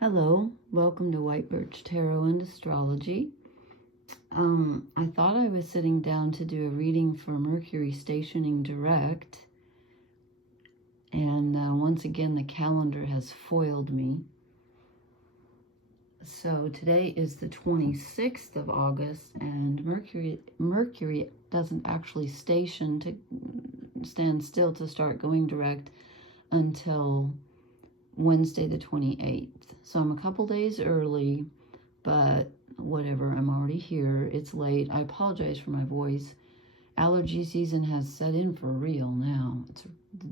Hello, welcome to White Birch Tarot and Astrology. I thought I was sitting down to do a reading for Mercury stationing direct, and once again the calendar has foiled me. So today is the 26th of August, and Mercury doesn't actually stand still to start going direct until Wednesday the 28th. So I'm a couple days early, but whatever, I'm already here. It's late. I apologize for my voice. Allergy season has set in for real now.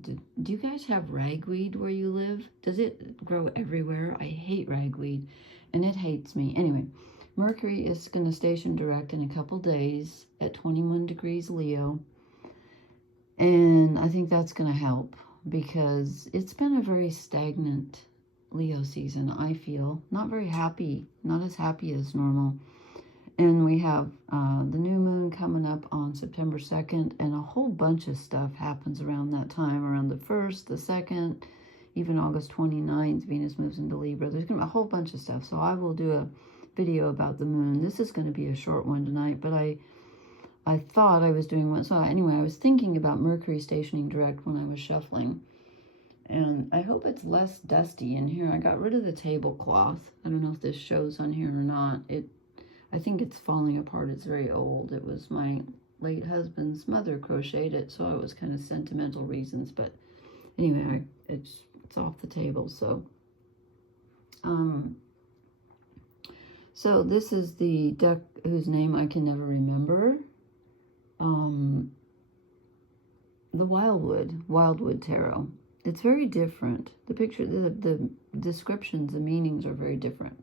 Do you guys have ragweed where you live? Does it grow everywhere? I hate ragweed, and it hates me. Anyway, Mercury is going to station direct in a couple days at 21 degrees Leo, and I think that's going to help, because it's been a very stagnant Leo season, I feel. Not very happy, not as happy as normal. And we have the new moon coming up on September 2nd, and a whole bunch of stuff happens around that time, around the 1st, the 2nd, even August 29th, Venus moves into Libra. There's going to be a whole bunch of stuff, so I will do a video about the moon. This is going to be a short one tonight, but I thought I was doing one. So anyway, I was thinking about Mercury stationing direct when I was shuffling. And I hope it's less dusty in here. I got rid of the tablecloth. I don't know if this shows on here or not. I think it's falling apart. It's very old. It was my late husband's mother crocheted it, so it was kind of sentimental reasons. But anyway, it's off the table. So so this is the deck whose name I can never remember. The Wildwood Tarot. It's very different. The picture, the descriptions, the meanings are very different.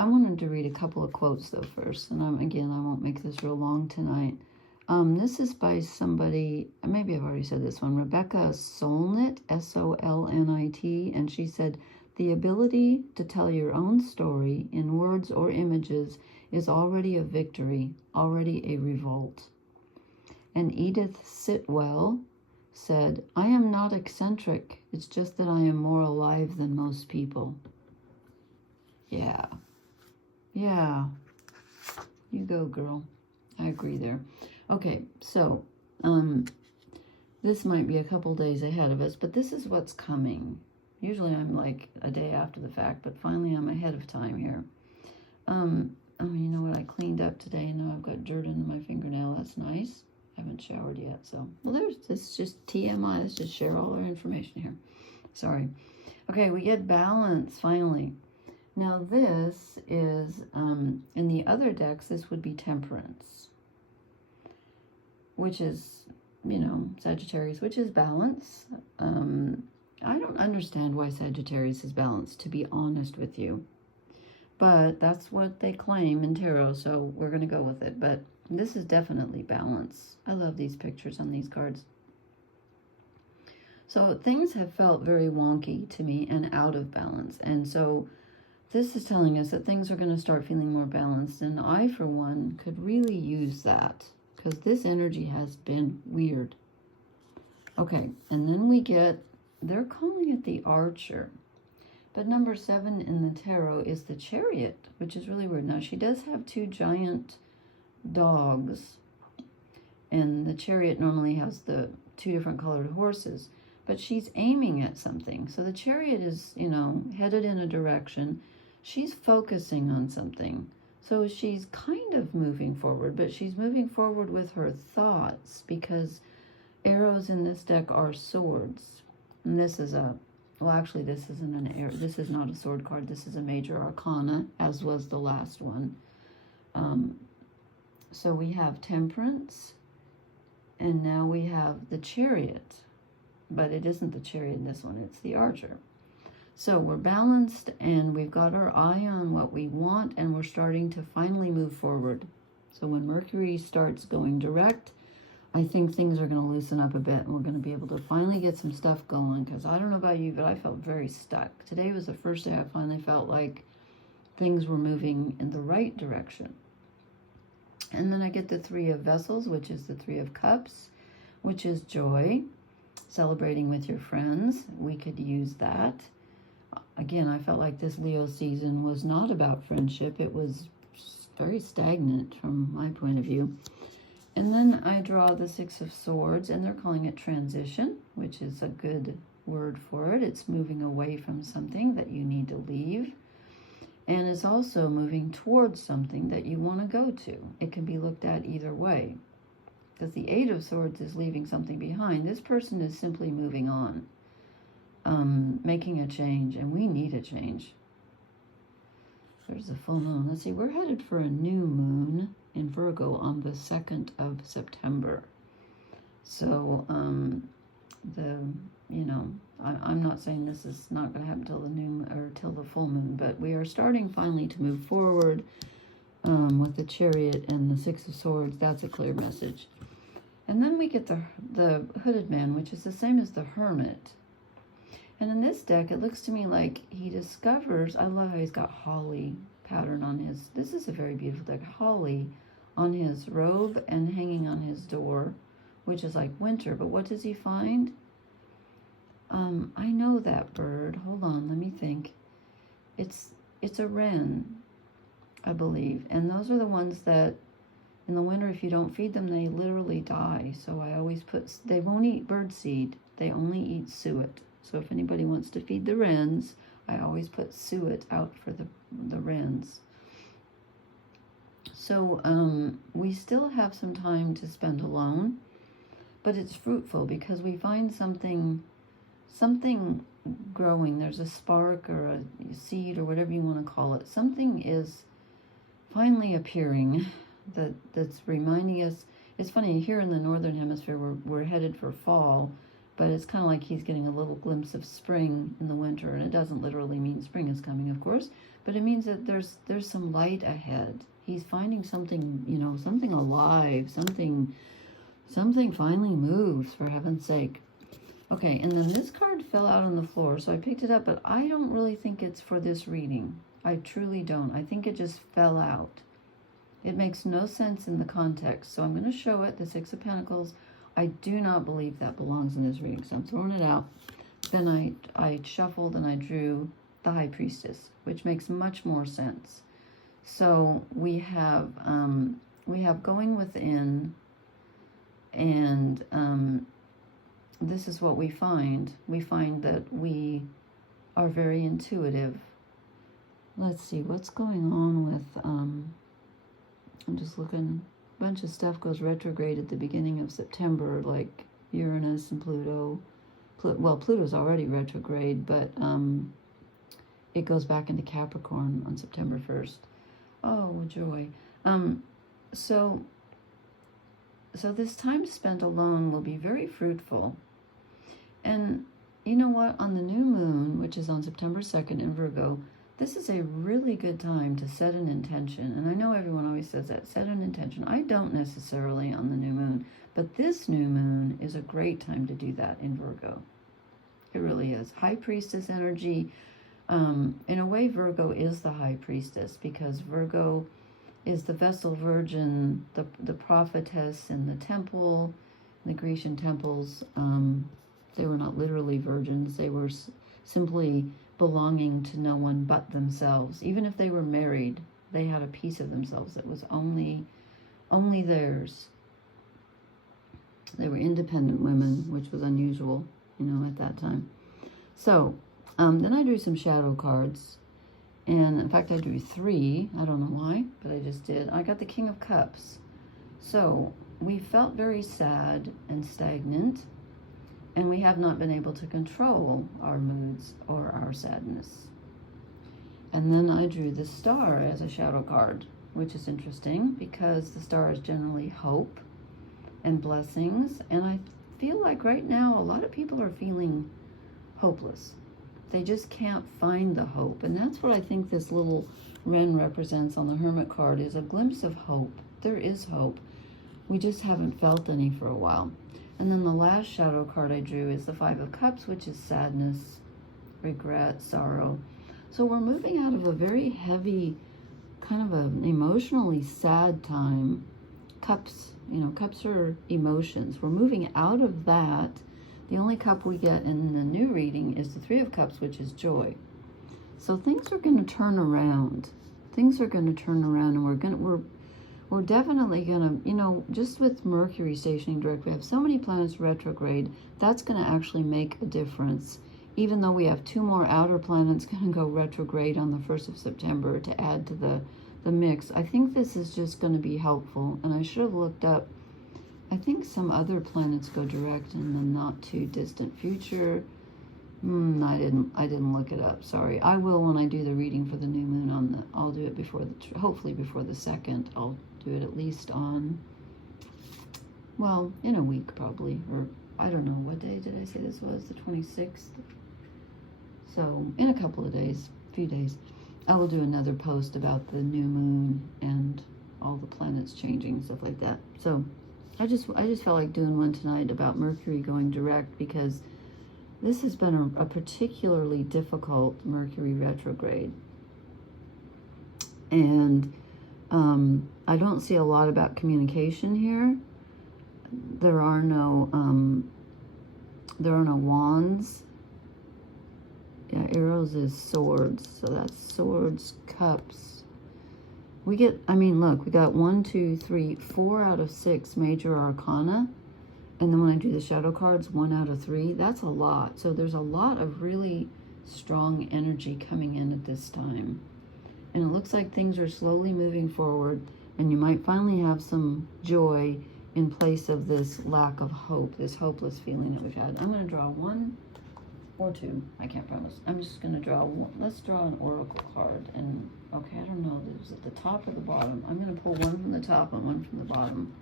I wanted to read a couple of quotes though first, and again, I won't make this real long tonight. This is by somebody, maybe I've already said this one, Rebecca Solnit, S-O-L-N-I-T, and she said, "The ability to tell your own story in words or images is already a victory, already a revolt." And Edith Sitwell said, "I am not eccentric. It's just that I am more alive than most people." Yeah. Yeah. You go, girl. I agree there. Okay, so this might be a couple days ahead of us, but this is what's coming. Usually I'm like a day after the fact, but finally I'm ahead of time here. Oh, you know what? I cleaned up today, and now I've got dirt under my fingernail. That's nice. I haven't showered yet, so. Well, this just TMI. Let's just share all our information here. Sorry. Okay, we get balance, finally. Now this is, in the other decks, this would be temperance, which is, you know, Sagittarius, which is balance. I don't understand why Sagittarius is balanced, to be honest with you. But that's what they claim in tarot, so we're going to go with it. But this is definitely balance. I love these pictures on these cards. So things have felt very wonky to me and out of balance. And so this is telling us that things are going to start feeling more balanced. And I, for one, could really use that, because this energy has been weird. Okay, and then we get, they're calling it the Archer. But number 7 in the tarot is the Chariot, which is really weird. Now, she does have 2 giant dogs, and the Chariot normally has the 2 different colored horses, but she's aiming at something. So the Chariot is, you know, headed in a direction. She's focusing on something. So she's kind of moving forward, but she's moving forward with her thoughts, because arrows in this deck are swords. And this is a, well, actually, this isn't an arrow. This is not a sword card. This is a major arcana, as was the last one. So we have temperance, and now we have the Chariot. But it isn't the Chariot in this one. It's the Archer. So we're balanced, and we've got our eye on what we want, and we're starting to finally move forward. So when Mercury starts going direct, I think things are going to loosen up a bit, and we're going to be able to finally get some stuff going, because I don't know about you, but I felt very stuck. Today was the first day I finally felt like things were moving in the right direction. And then I get the 3 of Vessels, which is the 3 of Cups, which is joy, celebrating with your friends. We could use that. again, I felt like this Leo season was not about friendship. It was very stagnant from my point of view. And then I draw the Six of Swords, and they're calling it transition, which is a good word for it. It's moving away from something that you need to leave, and it's also moving towards something that you want to go to. It can be looked at either way, because the Eight of Swords is leaving something behind. This person is simply moving on, making a change, and we need a change. There's the full moon. Let's see, we're headed for a new moon in Virgo on the 2nd of September. So, I'm not saying this is not going to happen till the new or till the full moon, but we are starting finally to move forward with the Chariot and the Six of Swords. That's a clear message. And then we get the Hooded Man, which is the same as the Hermit. And in this deck, it looks to me like he discovers, I love how he's got holly pattern on his, this is a very beautiful deck, holly on his robe and hanging on his door, which is like winter. But what does he find? I know that bird. Hold on, let me think. It's a wren, I believe. And those are the ones that in the winter, if you don't feed them, they literally die. So I always put, they won't eat birdseed. They only eat suet. So if anybody wants to feed the wrens, I always put suet out for the wrens. So we still have some time to spend alone, but it's fruitful because we find something growing. There's a spark or a seed or whatever you want to call it. Something is finally appearing that's reminding us. It's funny, here in the northern hemisphere we're headed for fall, but it's kind of like he's getting a little glimpse of spring in the winter, and it doesn't literally mean spring is coming, of course, but it means that there's some light ahead. He's finding something, something alive, something finally moves, for heaven's sake. Okay, and then this card fell out on the floor, so I picked it up, but I don't really think it's for this reading. I truly don't. I think it just fell out. It makes no sense in the context, so I'm going to show it, the Six of Pentacles. I do not believe that belongs in this reading, so I'm throwing it out. Then I shuffled and I drew the High Priestess, which makes much more sense. So we have going within, and this is what we find. We find that we are very intuitive. Let's see what's going on with. I'm just looking. A bunch of stuff goes retrograde at the beginning of September, like Uranus and Pluto. Well, Pluto's already retrograde, but it goes back into Capricorn on September 1st. Oh, joy. So this time spent alone will be very fruitful. And you know what? On the new moon, which is on September 2nd in Virgo, this is a really good time to set an intention. And I know everyone always says that, set an intention. I don't necessarily on the new moon, but this new moon is a great time to do that in Virgo. It really is. High Priestess energy. In a way, Virgo is the High Priestess because Virgo is the Vessel Virgin, the prophetess in the temple, in the Grecian temples. They were not literally virgins. They were simply belonging to no one but themselves. Even if they were married, they had a piece of themselves that was only theirs. They were independent women, which was unusual, at that time. So then I drew some shadow cards, and in fact I drew 3. I don't know why, but I just did. I got the King of Cups. So we felt very sad and stagnant, and we have not been able to control our moods or our sadness. And then I drew the Star as a shadow card, which is interesting because the Star is generally hope and blessings. And I feel like right now a lot of people are feeling hopeless. They just can't find the hope. And that's what I think this little wren represents on the Hermit card, is a glimpse of hope. There is hope. We just haven't felt any for a while. And then the last shadow card I drew is the Five of Cups, which is sadness, regret, sorrow. So we're moving out of a very heavy, kind of an emotionally sad time. Cups, cups are emotions. We're moving out of that. The only cup we get in the new reading is the Three of Cups, which is joy. So things are going to turn around. Things are going to turn around, and we're definitely going to, you know, just with Mercury stationing direct, we have so many planets retrograde. That's going to actually make a difference. Even though we have 2 more outer planets going to go retrograde on the 1st of September to add to the mix, I think this is just going to be helpful. And I should have looked up, I think some other planets go direct in the not too distant future. I didn't look it up. Sorry. I will when I do the reading for the new moon I'll do it before hopefully before the 2nd. I'll do it at least on, well, in a week probably, or I don't know, what day did I say this was? The 26th. So in a couple of days, few days, I will do another post about the new moon and all the planets changing, stuff like that. So I just felt like doing one tonight about Mercury going direct, because this has been a particularly difficult Mercury retrograde. And I don't see a lot about communication here. There are no wands. Yeah, arrows is swords, so that's swords, cups. We get, I mean, look, we got 1, 2, 3, 4 out of 6 major arcana. And then when I do the shadow cards, 1 out of 3, that's a lot. So there's a lot of really strong energy coming in at this time. And it looks like things are slowly moving forward, and you might finally have some joy in place of this lack of hope, this hopeless feeling that we've had. I'm going to draw 1 or 2. I can't promise. I'm just going to draw one. Let's draw an oracle card. And okay, I don't know, is it the top or the bottom? I'm going to pull one from the top and one from the bottom.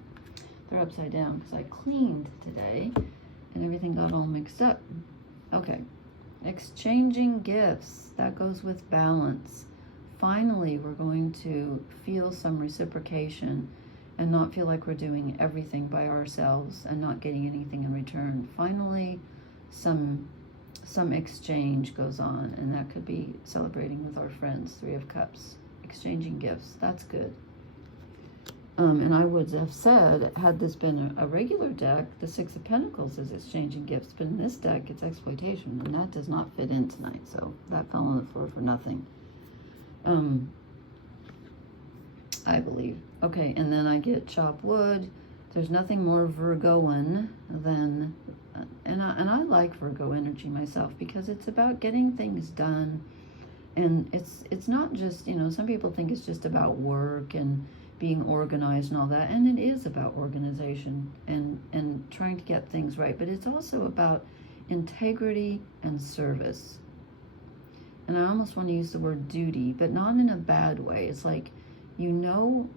They're upside down because I cleaned today and everything got all mixed up. Okay, exchanging gifts. That goes with balance. Finally, we're going to feel some reciprocation and not feel like we're doing everything by ourselves and not getting anything in return. Finally, some exchange goes on, and that could be celebrating with our friends. 3 of Cups, exchanging gifts. That's good. And I would have said, had this been a regular deck, the 6 of Pentacles is exchanging gifts, but in this deck, it's exploitation, and that does not fit in tonight, so that fell on the floor for nothing. I believe. Okay, and then I get chop wood. There's nothing more Virgoan than, and I like Virgo energy myself, because it's about getting things done, and it's not just, you know, some people think it's just about work and being organized and all that, and it is about organization and trying to get things right, but it's also about integrity and service. And I almost want to use the word duty, but not in a bad way. It's like, you know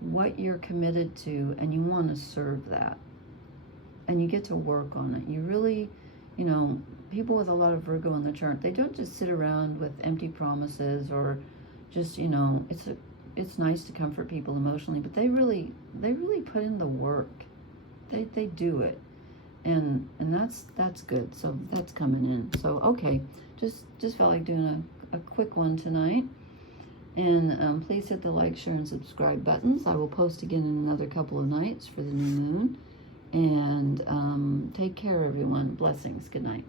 what you're committed to, and you want to serve that, and you get to work on it. You really, you know, people with a lot of Virgo in the chart, they don't just sit around with empty promises, or just, you know, it's nice to comfort people emotionally, but they really put in the work. They do it, and that's good. So that's coming in. So okay, just felt like doing a quick one tonight. And please hit the like, share, and subscribe buttons. I will post again in another couple of nights for the new moon. And take care, everyone. Blessings. Good night.